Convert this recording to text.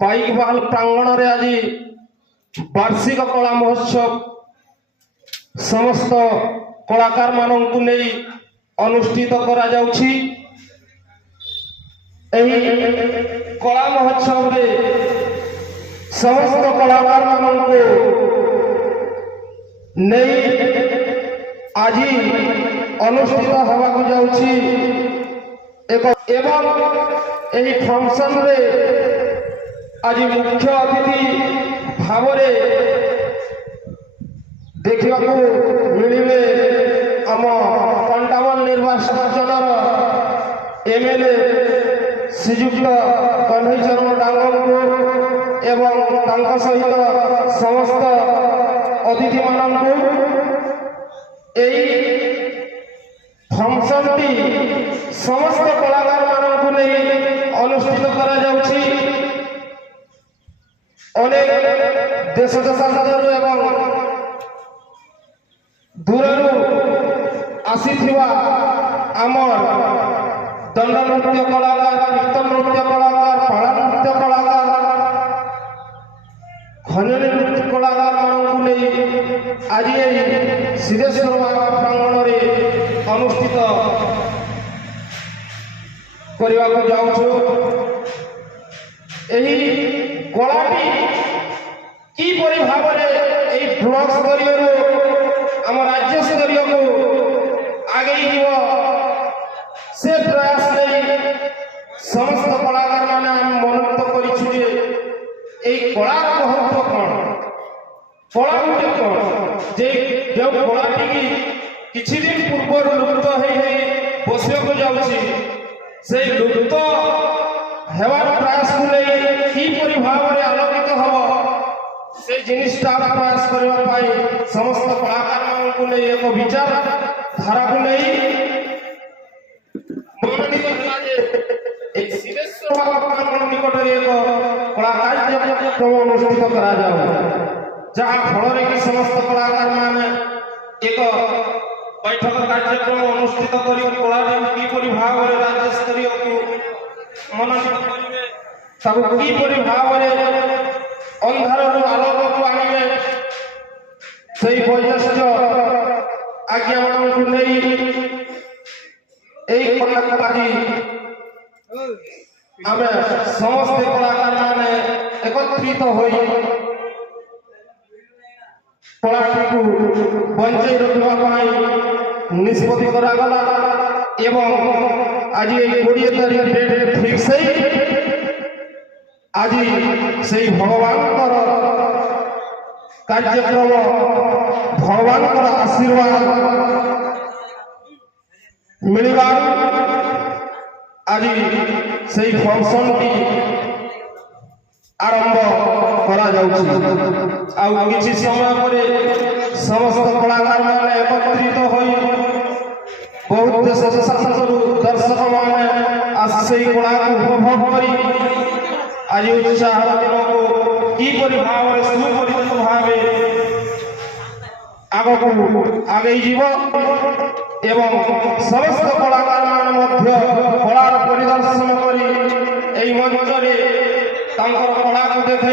पाइकबाल प्रांगण रे आज वार्षिक कला महोत्सव समस्त कलाकार मानू नहीं अनुष्ठित करा जाउछि। कला महोत्सव रे समस्त कलाकार मानू नहीं आज अनुष्ठित हवा जाउछि। एवं यही फंक्शन रे आज मुख्य अतिथि भाव देखा मिले आम कंटावल निर्वाचन एमएलए श्रीजुक्त कन्हई शर्मा डांगर एवं सहित समस्त अतिथि मानू फंक्शन टी समस्त कलाकार मानू नहीं अनुष्ठित करा जाउछि। अनेक देश देशांतर एवं दूररू आसीथिबा आमर दंड नृत्य कलाकार, कीर्तन नृत्य कलाकार, पाला नृत्य कलाकार, खंजनी नृत्य कलाकार मानू नहीं आज सिद्धेश्वर प्रांगण में अनुष्ठित करने को जाऊँ। यही कलाटी किपरि भाव में ब्लॉक स्तर आम राज्य स्तर को आगे से प्रयास नहीं समस्त कलाकार मैंने मनोनीत कर कलार महत्व कौन कला गोटे कौन जो कलाटी की किछि दिन पूर्व लुप्त बसक जाऊँगी से लुप्त हेबार प्रयास को नहीं किपरि भाव में आलोकित हम से जिनिसटा प्रयास करने समस्त कलाकार मानू नहीं एक विचार धारा को नहीं मनोनीत है सिद्धेश्वर प्रांगण निकट एक कला कार्यक्रम अनुष्ठित करा जहाँ फल कि समस्त कलाकार माने एक बैठक कार्यक्रम अनुष्ठित कर कला किपरि भाव में राज्य स्तरीय को मनोनीत करेंगे किपरि भाव में अंधार आलोक को आने से वैशिष्ट आज्ञा मानू नहीं आम समस्त कलाकार माने एकत्रित हो कलाटी को बंचाई रखा निष्पत्ति करागला एवं आज 20 तारीख डेट फिक्स आज से भगवान कार्यक्रम भगवान आशीर्वाद मिलवा आज से फंक्शन टी आरंभ करा किसी समय पर समस्त कलाकार माने एकत्रित हो बहुत देश दर्शक मैंने कला को उपभोग कर आज उत्साह दिन को किपरि भाव में सुपरिचित भाव आग को आगे एवं समस्त कलाकार कलार परिदर्शन कर मंच में कला को देखा